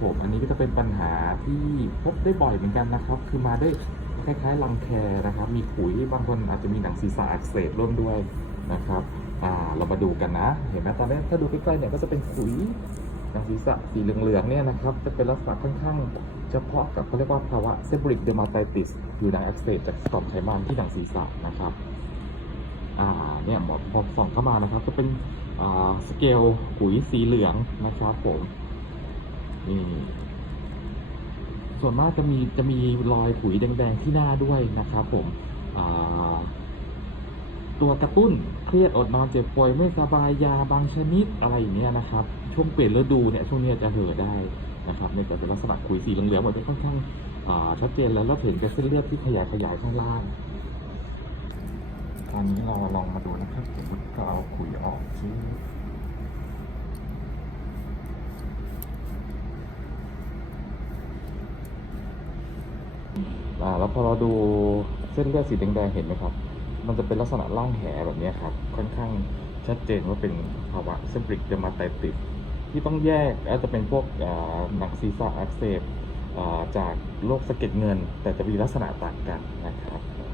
ผมอันนี้ก็จะเป็นปัญหาที่พบได้บ่อยเหมือนกันนะครับ คือมาด้วยคล้ายๆรังแคนะครับ มีขุยบางคนอาจจะมีหนังศีรษะอักเสบร่วมด้วยนะครับอ่าเรามาดูกันนะ เห็นไหมตอนนี้ถ้าดูใกล้ๆเนี่ยก็จะเป็นขุยหนังศีรษะสีเหลืองๆเนี่ยนะครับจะเป็นลักษณะค่อนข้างเฉพาะกับเขาเรียกว่าภาวะเซบริกเดอร์มาไตติสผิวหนังอักเสบจากต่อมไขมันที่หนังศีรษะนะครับอ่าเนี่ยหมอพอส่องเข้ามานะครับก็เป็นสเกลขุยสีเหลืองนะครับผม ส่วนมากจะมีจะมีรอยขุยแดงๆที่หน้าด้วยนะครับ ผมอ่าตัวกระตุ้นเครียดอดนอนเจ็บป่วยไม่สบายยาบางชนิดอะไรอย่างเงี้ยนะครับ ช่วงเปลี่ยนฤดูเนี่ยช่วงนี้จะเห่อได้นะครับเนี่ยจะเป็นลักษณะขุยสีเหลืองๆมันจะค่อนข้างอ่าชัดเจนแล้วแล้วเห็นกับเส้นเลือดที่ขยายขยายข้างล่างตอนนี้เราลองมาดูนะครับสมมติเราเอาขุยออกที่ อ่าแล้วพอเราดูเส้นเลือดสีแดงๆเห็นไหมครับ มันจะเป็นลักษณะร่องแหแบบนี้ครับ ค่อนข้างชัดเจนว่าเป็นภาวะเซมปริกเดมาไตติสที่ต้องแยกอาจจะเป็นพวกหนังศีรษะอักเสบจากโรคสะเก็ดเงิน แต่จะมีลักษณะต่างกันนะครับ